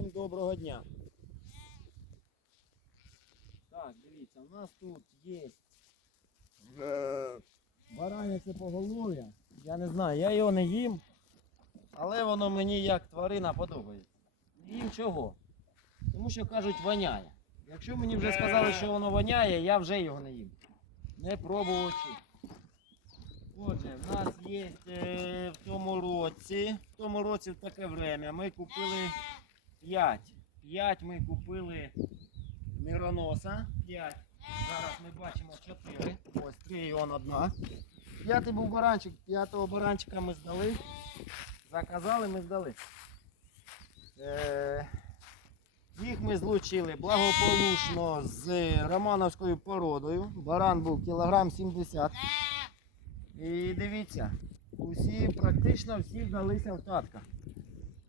Всім доброго дня. Так, дивіться, у нас тут є бараняце поголов'я. Я не знаю, я його не їм, але воно мені як тварина подобається. Не їм чого? Тому що кажуть воняє. Якщо мені вже сказали, що воно воняє, я вже його не їм. Не пробував чи. Отже, в нас є е, в цьому році, в тому році в таке время ми купили 5. 5 ми купили мироноса. 5. Зараз ми бачимо 4. Ось 3 і он одна. П'ятий був баранчик, п'ятого баранчика ми здали. Заказали, ми здали. Е, їх ми злучили благополучно з романовською породою. Баран був кілограм 70. І дивіться, усі, практично всі вдалися в татка.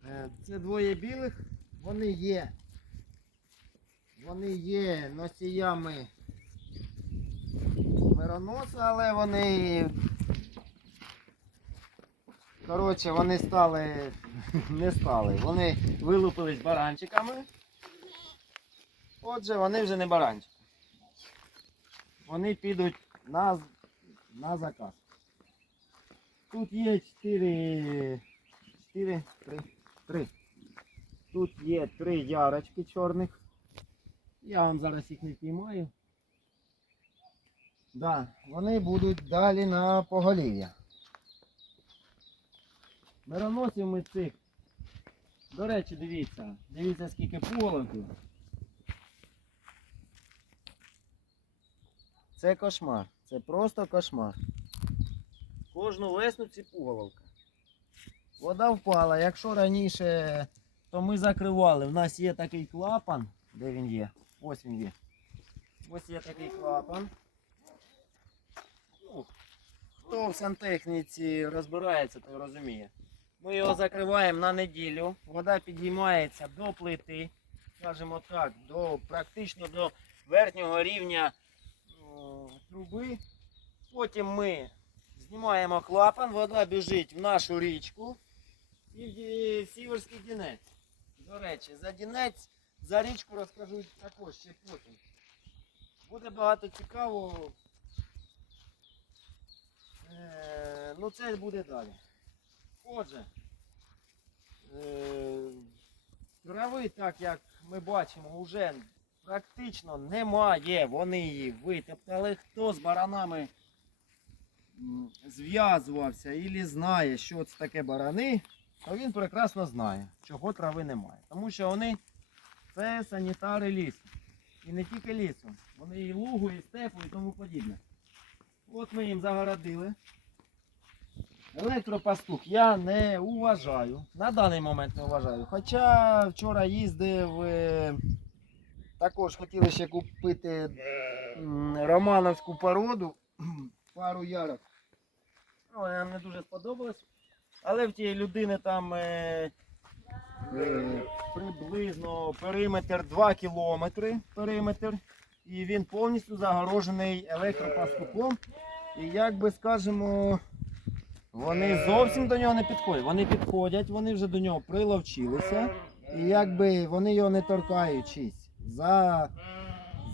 Е, Це двоє білих, вони є. Вони є носіями мироноса, але вони. Коротше, вони стали. Не стали. Вони вилупились баранчиками. Отже, вони вже не баранчики. Вони підуть на, на заказ. Тут є 4, 4, 3, 3. Тут є три ярочки чорних. Я вам зараз їх не піймаю. Да, вони будуть далі на поголів'я. Мироносів ми цих. До речі, дивіться. Дивіться скільки пуголовків. Це кошмар. Це просто кошмар. Кожну весну ці пуголовка. Вода впала. Якщо раніше, то ми закривали. У нас є такий клапан. Де він є? Ось він є. Ось є такий клапан. Ну, хто в сантехніці розбирається, той розуміє. Ми його закриваємо на неділю. Вода підіймається до плити, скажімо так, до, практично до верхнього рівня о, труби. Потім ми знімаємо клапан, вода біжить в нашу річку і в Сіверський Дінець. До речі, за Дінець, за річку розкажу також ще потім. Буде багато цікавого. Е, ну це буде далі. Отже, е, трави, так як ми бачимо, вже практично немає. Вони її витоптали. Хто з баранами зв'язувався і знає, що це таке барани, то він прекрасно знає, чого трави немає. Тому що вони це санітари лісу. І не тільки лісу. Вони і лугу, і степу, і тому подібне. От ми їм загородили. Електропастух я не уважаю. На даний момент не вважаю. Хоча вчора їздив, е, також хотіли ще купити романовську породу, пару ярок. Але нам не дуже сподобалось. Але в тієї людини там е, е, приблизно периметр 2 кілометри периметр. І він повністю загорожений електропастухом. І як би скажемо, вони зовсім до нього не підходять. Вони підходять, вони вже до нього приловчилися. І якби вони його не торкаючись за,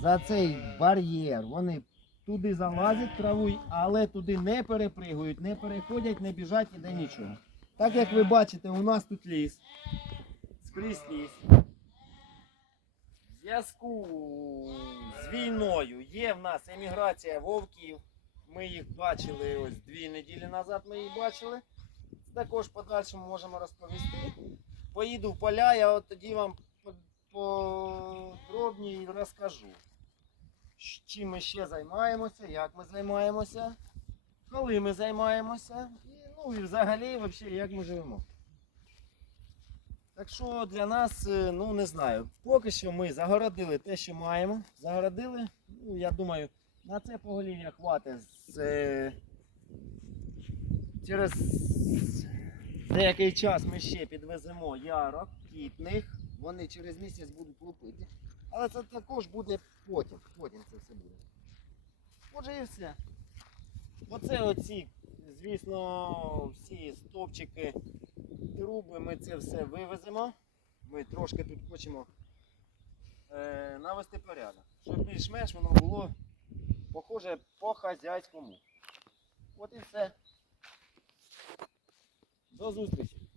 за цей бар'єр, вони туди залазять траву, але туди не перепригують, не переходять, не біжать, іде нічого. Так як ви бачите, у нас тут ліс. Скрізь ліс. В зв'язку з війною є в нас еміграція вовків. Ми їх бачили ось дві неділі назад. Ми їх бачили. Також подальшому можемо розповісти. Поїду в поля, я от тоді вам по- подробніше розкажу. Чим ми ще займаємося, як ми займаємося, коли ми займаємося, і, ну і взагалі, вообще, як ми живемо. Так що для нас, е, ну не знаю, поки що ми загородили те, що маємо. Загородили, ну я думаю, на це поголів'я хватить з, е, через деякий час ми ще підвеземо ярок, кітних. Вони через місяць будуть лупити. Але це також буде потім. Потім це все буде. Отже і все. Оце оці, звісно, всі стовпчики, труби, ми це все вивеземо. ми трошки тут хочемо е, навести порядок. Щоб більш-менш воно було похоже по-хазяйському. От і все. До зустрічі.